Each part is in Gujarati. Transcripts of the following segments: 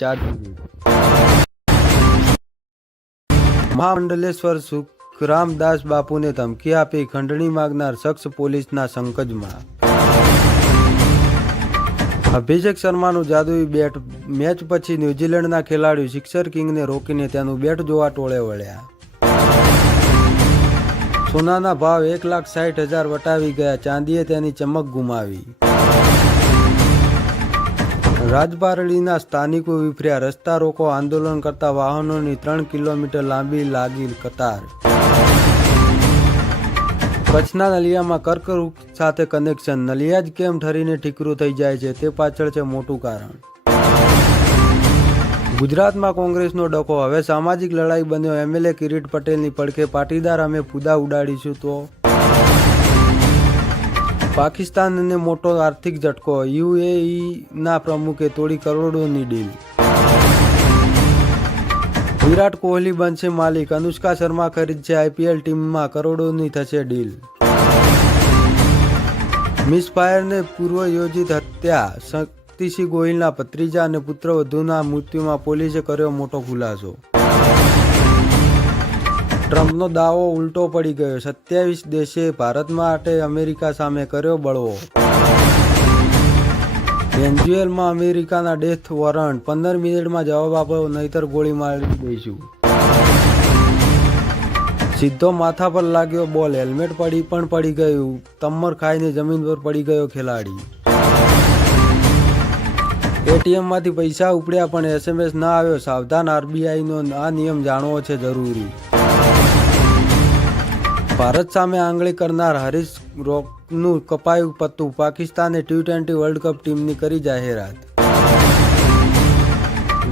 ચાર. મહામંડલેશ્વર સુખરામદાસ બાપુને ધમકી આપી ખંડણી માગનાર શખ્સ પોલીસના સંકજમાં. અભિષેક શર્માનું જાદુઈ બેટ મેચ પછી ન્યૂઝીલેન્ડના ખેલાડીઓ સિક્સર કિંગને રોકીને તેનું બેટ જોવા ટોળે વળ્યા. સોનાના ભાવ એક લાખ સાઠ હજાર વટાવી ગયા, ચાંદીએ તેની ચમક ગુમાવી. રાજબારડીના સ્થાનિકો વિફર્યા. રસ્તા રોકો આંદોલન કરતા વાહનોની ત્રણ કિલોમીટર લાંબી લાગી કતાર. કચ્છના નલિયામાં કર્કવૃક્ષ સાથે કનેક્શન. નલિયા જ કેમ ઠરીને ઠીકરું થઈ જાય છે તે પાછળ છે મોટું કારણ. ગુજરાતમાં કોંગ્રેસનો ડકો હવે સામાજિક લડાઈ બન્યો. એમએલએ કિરીટ પટેલની પડખે પાટીદાર અમે ફુદા ઉડાડીશું તો પાકિસ્તાનને મોટો આર્થિક ઝટકો, યુએઈના પ્રમુખે તોડી કરોડોની ડીલ. વિરાટ કોહલી બનશે માલિક, અનુષ્કા શર્મા ખરીદશે આઈપીએલ ટીમમાં, કરોડોની થશે ડીલ. મિસ ફાયરને પૂર્વ યોજિત હત્યા, શક્તિસિંહ ગોહિલના ભત્રીજા અને પુત્રવધુના મૃત્યુમાં પોલીસે કર્યો મોટો ખુલાસો. ટ્રમ્પનો દાવો ઉલટો પડી ગયો. સત્યાવીસ દેશે ભારત માટે અમેરિકા સામે કર્યો બળવો. વેન્ઝુએલમાં અમેરિકાના ડેથ વોરંટ. પંદર મિનિટમાં જવાબ આપો નહીતર ગોળી મારી દઈશું. સીધો માથા પર લાગ્યો બોલ. હેલ્મેટ પડી પણ પડી ગયું. તમ્મર ખાઈને જમીન પર પડી ગયો ખેલાડી. એટીએમમાંથી પૈસા ઉપડ્યા પણ એસએમએસ ના આવ્યો. સાવધાન આરબીઆઈનો આ નિયમ જાણવો છે જરૂરી. ભારત સામે આંગળી કરનાર હરીશ રોકનું કપાયું પત્તું પાકિસ્તાને ટી ટ્વેન્ટી વર્લ્ડ કપ ટીમની કરી જાહેરાત.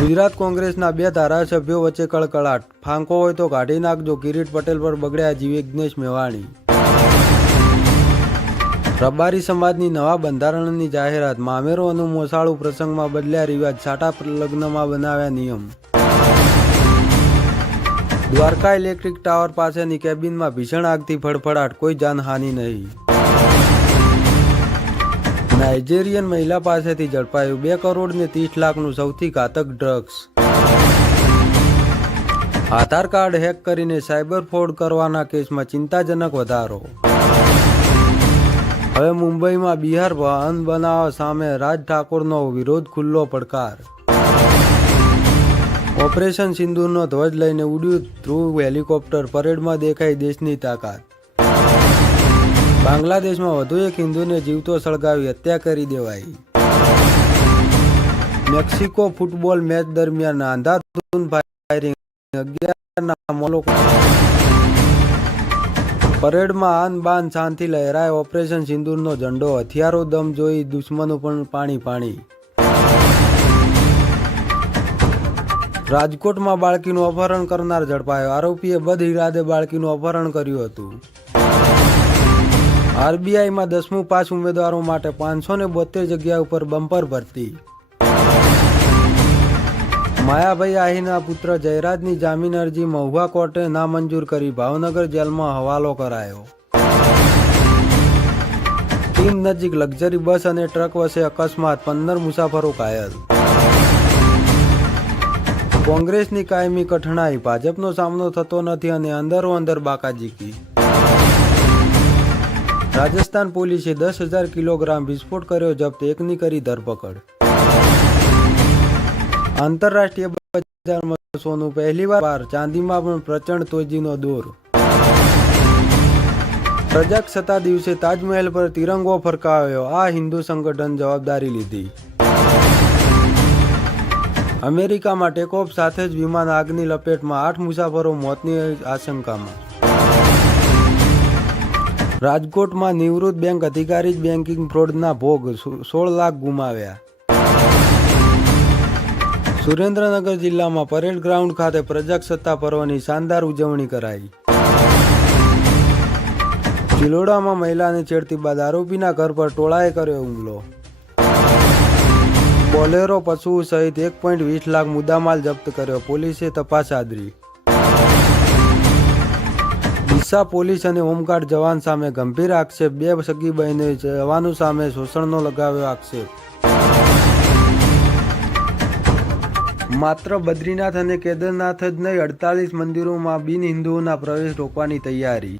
ગુજરાત કોંગ્રેસના બે ધારાસભ્યો વચ્ચે કળકળાટ ફાંકો હોય તો કાઢી નાખજો. કિરીટ પટેલ પર બગડ્યા જીવેગ્નેશ મેવાણી. રબારી સમાજની નવા બંધારણની જાહેરાત. મામેરો અને મોસાળુ પ્રસંગમાં બદલ્યા રિવાજ. છાટા લગ્નમાં બનાવ્યા નિયમ. દ્વારકા ઇલેક્ટ્રિક ટાવર પાસેની કેબિનમાં ભીષણ આગથી ફડફડાટ, કોઈ જાનહાનિ નહીં. નાઇજેરિયન મહિલા પાસેથી ઝડપાયું બે કરોડ ને ત્રીસ લાખનું સૌથી ઘાતક ડ્રગ્સ. આધાર કાર્ડ હેક કરીને સાયબર ફ્રોડ કરવાના કેસમાં ચિંતાજનક વધારો. હવે મુંબઈમાં બિહાર વાહન બનાવવા સામે રાજ ઠાકોરનો વિરોધ ખુલ્લો પડકાર. ઓપરેશન સિંદૂરનો ધ્વજ લઈને ઉડ્યું ધ્રુવ હેલિકોપ્ટર પરેડમાં દેખાઈ દેશની તાકાત. બાંગ્લાદેશમાં વધુ એક હિન્દુને જીવતો સળગાવી હત્યા કરી દેવાઈ. મેક્સિકો ફૂટબોલ મેચ દરમિયાન અંધાધૂન ફાયરિંગ અગિયારના મોલો પરેડમાં આન બાન શાંતિ લહેરાય ઓપરેશન સિંદૂરનો ઝંડો, હથિયારો, દમ જોઈ દુશ્મનો પણ પાણી પાણી. રાજકોટમાં બાળકીનું અપહરણ કરનાર ઝડપાયો આરોપીએ બદ ઇરાદે બાળકીનું અપહરણ કર્યું હતું. આરબીઆઈમાં દસમું પાસ ઉમેદવારો માટે પાંચસો ને બોતેર જગ્યા ઉપર બમ્પર ભરતી. માયાભાઈ આહીના પુત્ર જયરાજની જામીન અરજી મહુવા કોર્ટે નામંજૂર કરી ભાવનગર જેલમાં હવાલો કરાયો. ટીમ નજીક લક્ઝરી બસ અને ટ્રક વચ્ચે અકસ્માત, પંદર મુસાફરો ઘાયલ. કોંગ્રેસની કાયમી કઠણાઈ ભાજપનો સામનો થતો નથી અને અંદરો અંદર બાકાજીકી રાજસ્થાન પોલીસે દસ હજાર કિલોગ્રામ વિસ્ફોટ કર્યો, જપ્ત એકની કરી ધરપકડ. આંતરરાષ્ટ્રીય બજારમાં સોનું પહેલીવાર ચાંદીમાં પણ પ્રચંડ તોજીનો દોર. પ્રજાસત્તા દિવસે તાજમહેલ પર તિરંગો ફરકાવ્યો, આ હિન્દુ સંગઠન જવાબદારી લીધી. અમેરિકામાં ટેકઓફ સાથે જ વિમાન આગની લપેટમાં આઠ મુસાફરો મોતની આશંકામાં. રાજકોટમાં નિવૃત્ત બેંક અધિકારી જ બેન્કિંગ ફ્રોડના ભોગ સોળ લાખ ગુમાવ્યા. સુરેન્દ્રનગર જિલ્લામાં પરેડ ગ્રાઉન્ડ ખાતે પ્રજાસત્તા પર્વની શાનદાર ઉજવણી કરાઈ. ચિલોડામાં મહિલાને છેડતી બાદ આરોપીના ઘર પર ટોળાએ કર્યો હુમલો. બોલેરો પશુ સહિત એક પોઈન્ટ વીસ લાખ મુદ્દામાલ જપ્ત કર્યો. પોલીસે તપાસ આદરી. ડીસા પોલીસ અને હોમગાર્ડ જવાન સામે ગંભીર આક્ષેપ. બે સગી બહેને જવાનો સામે શોષણનો લગાવ્યો આક્ષેપ. માત્ર બદ્રીનાથ અને કેદારનાથ જ નહીં, અડતાલીસ મંદિરોમાં બિન હિન્દુઓના પ્રવેશ રોકવાની તૈયારી.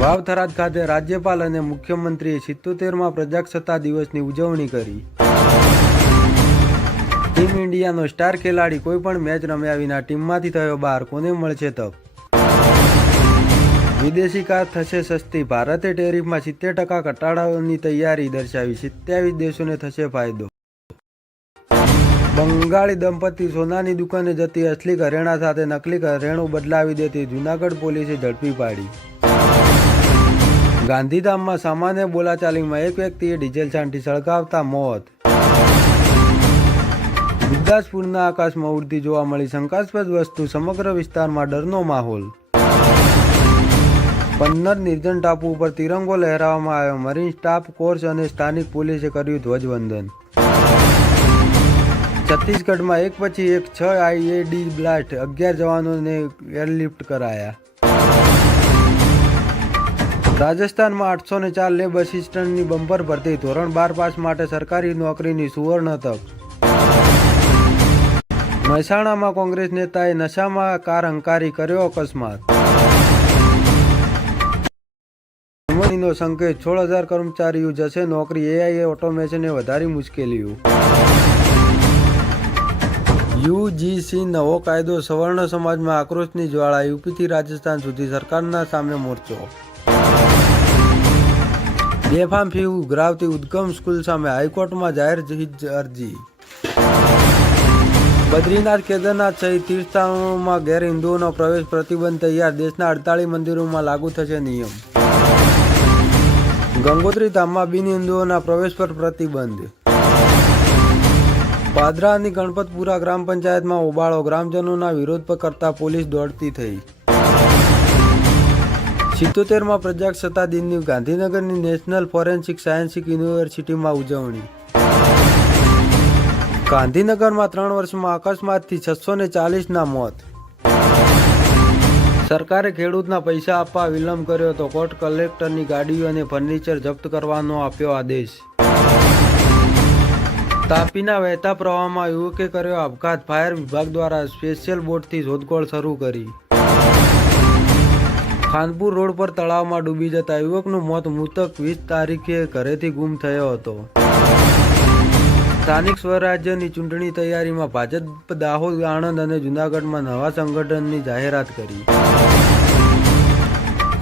વાવ થરાદ ખાતે રાજ્યપાલ અને મુખ્યમંત્રીએ સિત્તોતેરમાં પ્રજાસત્તા દિવસની ઉજવણી કરી. ટીમ ઇન્ડિયાનો સ્ટાર ખેલાડી કોઈ પણ મેચ રમ્યા વિના ટીમમાંથી થયો બહાર કોને મળશે તક? વિદેશી કાર થશે સસ્તી. ભારતે ટેરિફમાં સિત્તેર ટકા ઘટાડાઓની તૈયારી દર્શાવી. સિત્યાવીસ દેશોને થશે ફાયદો. બંગાળી દંપતી સોનાની દુકાને જતી અસલી ઘરેણા સાથે નકલી ઘરેણું બદલાવી દેતી જુનાગઢ પોલીસે ઝડપી પાડી. ગાંધીધામમાં સામાન્ય બોલાચાલીમાં એક વ્યક્તિએ ડીઝલ છાંટી સળગાવતા મોત. ગુરદાસપુરના આકાશમાં ઉડતી જોવા મળી શંકાસ્પદ વસ્તુ સમગ્ર વિસ્તારમાં ડરનો માહોલ. પન્નર નિર્જન ટાપુ ઉપર તિરંગો લહેરાવવામાં આવ્યો. મરીન સ્ટાફ કોર્સ અને સ્થાનિક પોલીસે કર્યું ધ્વજવંદન. છત્તીસગઢમાં એક પછી એક છ આઈએડી બ્લાસ્ટ અગિયાર જવાનોને એરલિફ્ટ કરાયા. રાજસ્થાનમાં આઠસો ને ચાર લેબ અસિસ્ટન્ટની બમ્પર ભરતી. ધોરણ બાર પાસ માટે સરકારી નોકરીની સુવર્ણ તક. મહેસાણામાં કોંગ્રેસ નેતાએ નશામાં કાર હંકારી કર્યો અકસ્માત. કંપનીનો સંકેત. સોળ હજાર કર્મચારીઓ જશે નોકરી. એઆઈએ ઓટોમેશને વધારી મુશ્કેલીઓ. યુજીસી નવો કાયદો. સવર્ણ સમાજમાં આક્રોશની જ્વાળા. યુપીથી રાજસ્થાન સુધી સરકારના સામે મોરચો. બેફામ ફી ઉઘરાવતી ઉદ્ગમ સ્કૂલ સામે હાઈકોર્ટમાં જાહેર અરજી. બદ્રીનાથ કેદારનાથ સહિત તીર્થસ્થાનોમાં ગેર હિન્દુઓનો પ્રવેશ પ્રતિબંધ તૈયાર, દેશના અડતાલીસ મંદિરોમાં લાગુ થશે નિયમ. ગંગોત્રી ધામમાં બિન હિન્દુઓના પ્રવેશ પર પ્રતિબંધ. પાદરાની ગણપતપુરા ગ્રામ પંચાયતમાં ઉબાળો ગ્રામજનોના વિરોધ પર કરતા પોલીસ દોડતી થઈ. સિત્તોતેરમાં પ્રજાસત્તા દિનની ગાંધીનગરની નેશનલ ફોરેન્સિક સાયન્સિક યુનિવર્સિટીમાં ઉજવણી. ગાંધીનગરમાં ત્રણ વર્ષમાં અકસ્માતથી છસો ને ચાલીસના મોત. સરકારે ખેડૂતના પૈસા આપવા વિલંબ કર્યો તો કોર્ટ કલેક્ટરની ગાડીઓ અને ફર્નિચર જપ્ત કરવાનો આપ્યો આદેશ. તાપીના વહેતા પ્રવાહમાં યુવકે કર્યો આપઘાત. ફાયર વિભાગ દ્વારા સ્પેશિયલ બોટથી શોધખોળ શરૂ કરી. ખાનપુર રોડ પર તળાવમાં ડૂબી જતા યુવકનું મોત મૃતક વીસ તારીખે ઘરેથી ગુમ થયો હતો. સ્થાનિક સ્વરાજ્યની ચૂંટણી તૈયારીમાં ભાજપ, દાહોદ, આણંદ અને જુનાગઢમાં નવા સંગઠનની જાહેરાત કરી.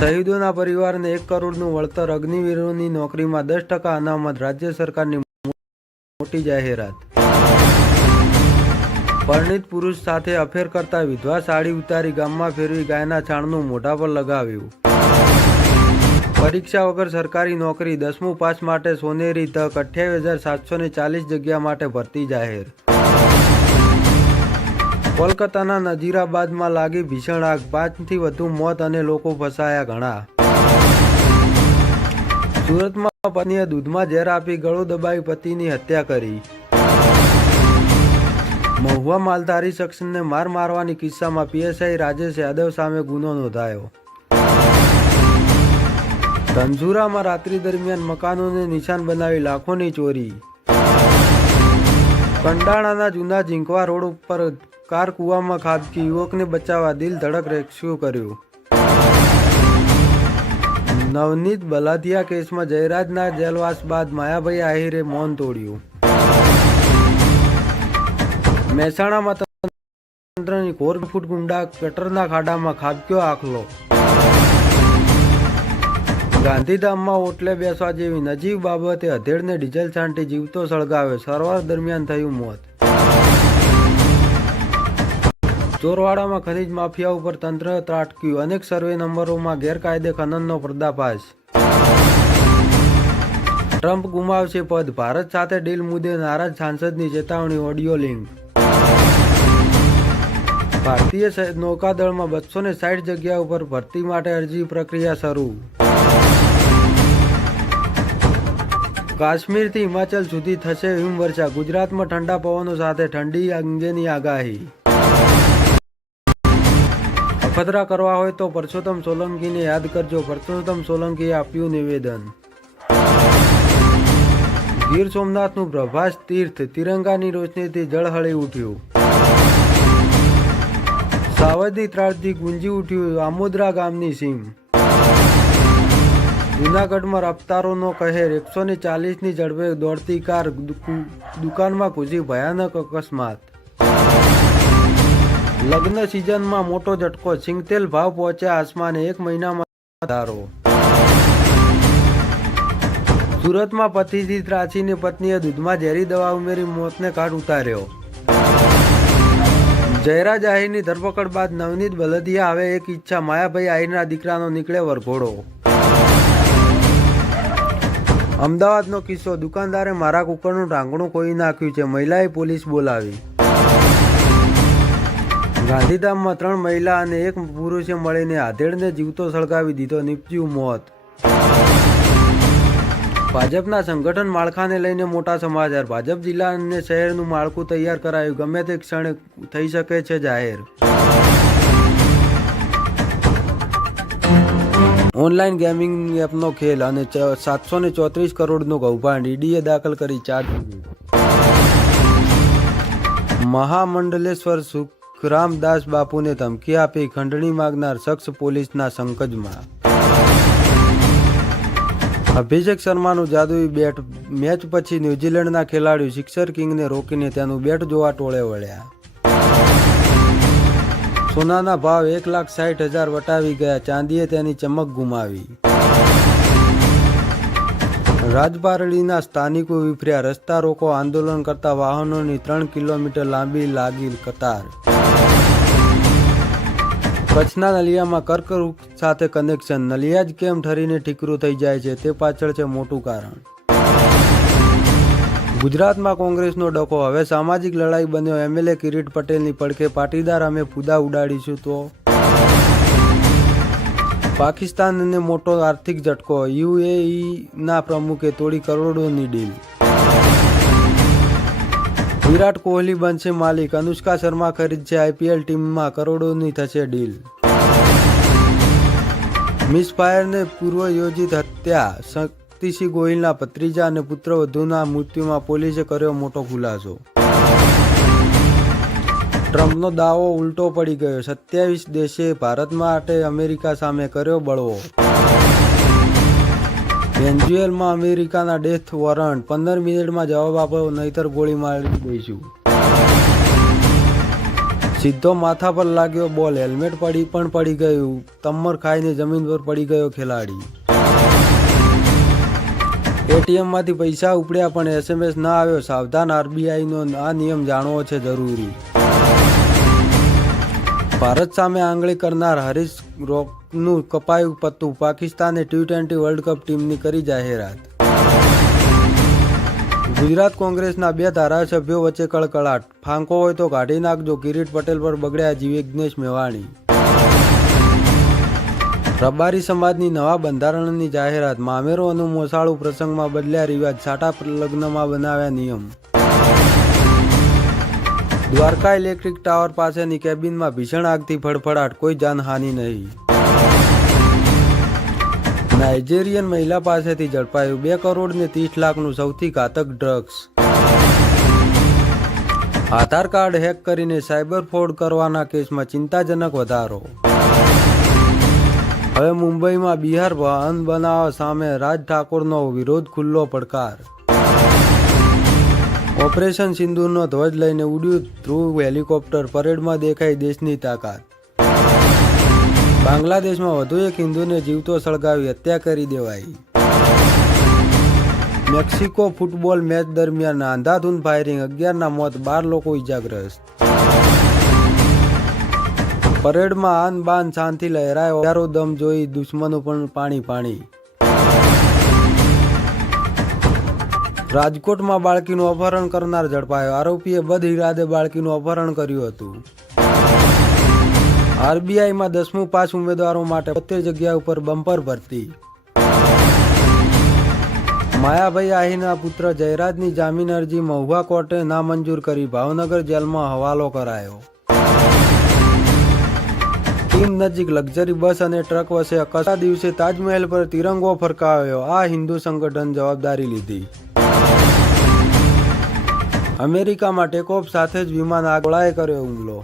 શહીદોના પરિવારને એક કરોડનું વળતર, અગ્નિવીરોની નોકરીમાં દસ ટકા અનામત, રાજ્ય સરકારની મોટી જાહેરાત. પરણિત પુરુષ સાથે અફેર કરતા વિધવા સાડી ઉતારી ગામમાં ફેરવી ગાયના છાણનું મોઢા પર લગાવ્યું. પરીક્ષા વગર સરકારી નોકરી દસમું પાસ માટે સોનેરી તક અઠ્યાવીસ હજાર સાતસો ને ચાલીસ જગ્યા માટે ભરતી જાહેર. કોલકાતાના નજીરાબાદમાં લાગી ભીષણ આગ, પાંચથી વધુ મોત અને લોકો ફસાયા ઘણા. સુરતમાં પત્નીએ દૂધમાં ઝેર આપી ગળું દબાવી પતિની હત્યા કરી. મહુવા માલધારી શખ્સને માર મારવાની કિસ્સામાં પીએસઆઈ રાજેશ યાદવ સામે ગુનો નોંધાયો. ધનસુરામાં રાત્રિ દરમિયાન મકાનોને નિશાન બનાવી લાખોની ચોરી. કંડાણાના જૂના ઝીંકવા રોડ ઉપર કાર કૂવામાં ખાબકી, યુવકને બચાવવા દિલ ધડક રેસ્ક્યુ કર્યું. નવનીત બલાધિયા કેસમાં જયરાજના જેલવાસ બાદ માયાભાઈ આહિરે મૌન તોડ્યું. મહેસાણામાં તંત્રની કોરફૂટ ગુંડા કટરના ખાડામાં ખાબક્યો આખલો. ગાંધીધામમાં ઓટલે બેસવા જેવી નજીક બાબતે અધેડને ડીઝલ છાંટી જીવતો સળગાવ્યો. સારવાર દરમિયાન થયું મોત. ચોરવાડામાં ખનીજ માફિયા ઉપર તંત્ર ત્રાટક્યું. અનેક સર્વે નંબરોમાં ગેરકાયદે ખનનનો પર્દાફાશ. ટ્રમ્પ ગુમાવશે પદ. ભારત સાથે ડીલ મુદ્દે નારાજ સાંસદની ચેતવણી, ઓડિયો લિંક ભારતીય નૌકાદળમાં બસો ને સાઠ જગ્યા ઉપર ભરતી માટે અરજી પ્રક્રિયા શરૂ. કાશ્મીરથી હિમાચલ સુધી થશે હિમવર્ષા. ગુજરાતમાં ઠંડા પવનો સાથે ઠંડી અંગેની આગાહી. અખતરા કરવા હોય તો પરસોત્તમ સોલંકીને યાદ કરજો. પરસોત્તમ સોલંકીએ આપ્યું નિવેદન. ગીર સોમનાથનું પ્રભાસ તીર્થ તિરંગાની રોશનીથી જળહળી ઉઠ્યું. સાવરદી ત્રાળથી ગુંજી ઉઠ્યું આમોદરા ગામની સીમ. જુનાગઢમાં રફતારોનો કહેર એકસો ને ચાલીસની ઝડપે દોડતી કાર દુકુ- દુકાનમાં ઘૂસી ભયાનક અકસ્માત. લગ્ન સિઝનમાં મોટો ઝટકો સિંગતેલ ભાવ પહોંચ્યા આસમાને એક મહિનામાં વધારો સુરતમાં પતિથી ત્રાસીની પત્નીએ દૂધમાં ઝેરી દવા ઉમેરી મોતને ઘાટ ઉતાર્યો. જયરા જાહીરની ધરપકડ બાદ નવનીત બલદિયા હવે એક ઈચ્છા, માયાભાઈ આહિરના દીકરાનો નીકળે વરઘોડો. અમદાવાદનો કિસ્સો, દુકાનદારે મારા કુકરનું ટાંગણું ખોઈ નાખ્યું છે, મહિલાએ પોલીસ બોલાવી. ગાંધીધામમાં ત્રણ મહિલા અને એક પુરુષે મળીને આધેડને જીવતો સળગાવી દીધો, નીપજ્યું મોત. ભાજપના સંગઠન માળખાને લઈને મોટા સમાચાર. ભાજપ જિલ્લા અને શહેરનું માળખું તૈયાર કરાયું. ગમે તે ક્ષણે થઈ શકે છે જાહેર. ઓનલાઈન ગેમિંગ એપનો ખેલ અને સાતસો ને ચોત્રીસ કરોડનું કૌભાંડ. ઈડીએ દાખલ કરી ચાર્જ મહામંડલેશ્વર સુખરામદાસ બાપુને ધમકી આપી ખંડણી માગનાર શખ્સ પોલીસના સંકજમાં. અભિષેક શર્માનું જાદુઈ બેટ મેચ પછી ન્યૂઝીલેન્ડના ખેલાડીઓ સિક્સર કિંગને રોકીને તેનું બેટ જોવા ટોળે વળ્યા. સોનાના ભાવ એક લાખ સાઠ હજાર વટાવી ગયા, ચાંદીએ તેની ચમક ગુમાવી. રાજબારડીના સ્થાનિકો વિફર્યા, રસ્તા રોકો, આંદોલન કરતા વાહનોની ત્રણ કિલોમીટર લાંબી લાગી કતાર. કચ્છના નલિયામાં કર્કવૃક્ષ સાથે કનેક્શન નલિયા જ કેમ ઠરીને ઠીકરું થઈ જાય છે તે પાછળ છે મોટું કારણ. ગુજરાતમાં કોંગ્રેસનો ડકો હવે સામાજિક લડાઈ બન્યો. એમએલએ કિરીટ પટેલની પડખે પાટીદાર અમે ફુદા ઉડાડીશું તો. પાકિસ્તાનને મોટો આર્થિક ઝટકો. યુએઈના પ્રમુખે તોડી કરોડોની ડીલ વિરાટ કોહલી બનશે માલિક. અનુષ્કા શર્મા ખરીદશે આઈપીએલ ટીમમાં કરોડોની થશે ડીલ. મિસફાયરને પૂર્વ યોજિત હત્યા. શક્તિસિંહ ગોહિલના ભત્રીજા અને પુત્રવધૂના મૃત્યુમાં પોલીસે કર્યો મોટો ખુલાસો. ટ્રમ્પનો દાવો ઉલટો પડી ગયો. સત્યાવીસ દેશે ભારત માટે અમેરિકા સામે કર્યો બળવો. વેન્ઝુએલમાં અમેરિકાના ડેથ વોરંટ. પંદર મિનિટમાં જવાબ આપો નહીતર ગોળી મારી દઈશું. સીધો માથા પર લાગ્યો બોલ. હેલ્મેટ પડી પણ પડી ગયું. તમ્મર ખાઈને જમીન પર પડી ગયો ખેલાડી. એટીએમમાંથી પૈસા ઉપડ્યા પણ એસએમએસ ના આવ્યો. સાવધાન આરબીઆઈનો આ નિયમ જાણવો છે જરૂરી. ભારત સામે આંગળી કરનાર હરીશ રોકનું કપાયું પત્તું પાકિસ્તાને ટી ટ્વેન્ટી વર્લ્ડ કપ ટીમની કરી જાહેરાત. ગુજરાત કોંગ્રેસના બે ધારાસભ્યો વચ્ચે કળકળાટ ફાંકો હોય તો કાઢી નાખજો. કિરીટ પટેલ પર બગડ્યા જીવેગ્નેશ મેવાણી. રબારી સમાજની નવા બંધારણની જાહેરાત. મામેરો અને મોસાળું પ્રસંગમાં બદલ્યા રિવાજ. સાટા લગ્નમાં બનાવ્યા નિયમ. દ્વારકા ઇલેક્ટ્રિક ટાવર પાસેની કેબિનમાં ભીષણ આગથી ફડફડાટ, કોઈ જાનહાનિ નહીં. નાઇજેરિયન મહિલા પાસેથી ઝડપાયું બે કરોડ ને ત્રીસ લાખનું સૌથી ઘાતક ડ્રગ્સ. આધાર કાર્ડ હેક કરીને સાયબર ફ્રોડ કરવાના કેસમાં ચિંતાજનક વધારો. હવે મુંબઈમાં બિહાર વાહન બનાવવા સામે રાજ ઠાકોરનો વિરોધ ખુલ્લો પડકાર. ઓપરેશન સિંદૂરનો ધ્વજ લઈને ઉડ્યું ધ્રુવ હેલિકોપ્ટર પરેડમાં દેખાઈ દેશની તાકાત. બાંગ્લાદેશમાં વધુ એક હિન્દુને જીવતો સળગાવી હત્યા કરી દેવાઈ. મેક્સિકો ફૂટબોલ મેચ દરમિયાન અંધાધૂંધ ફાયરિંગ, અગિયારના મોત, બાર લોકો ઇજાગ્રસ્ત પરેડમાં આન બાન શાંતિ લહેરાયો, હજારો દમ જોઈ દુશ્મનો પણ પાણી પાણી. રાજકોટમાં બાળકીનું અપહરણ કરનાર ઝડપાયો આરોપીએ બદ ઇરાદે બાળકીનું અપહરણ કર્યું હતું. આરબીઆઈમાં દસમું પાસ ઉમેદવારો માટે બોતેર જગ્યા ઉપર બમ્પર ભરતી. માયાભાઈ આહીના પુત્ર જયરાજની જામીન અરજી મહુવા કોર્ટે નામંજૂર કરી ભાવનગર જેલમાં હવાલો કરાયો. ટીમ નજીક લક્ઝરી બસ અને ટ્રક વચ્ચે અકસ્માત દિવસે તાજમહેલ પર તિરંગો ફરકાવ્યો. આ હિન્દુ સંગઠન જવાબદારી લીધી. અમેરિકામાં ટેકઓફ સાથે જ વિમાન આગોળાએ કર્યો હુમલો.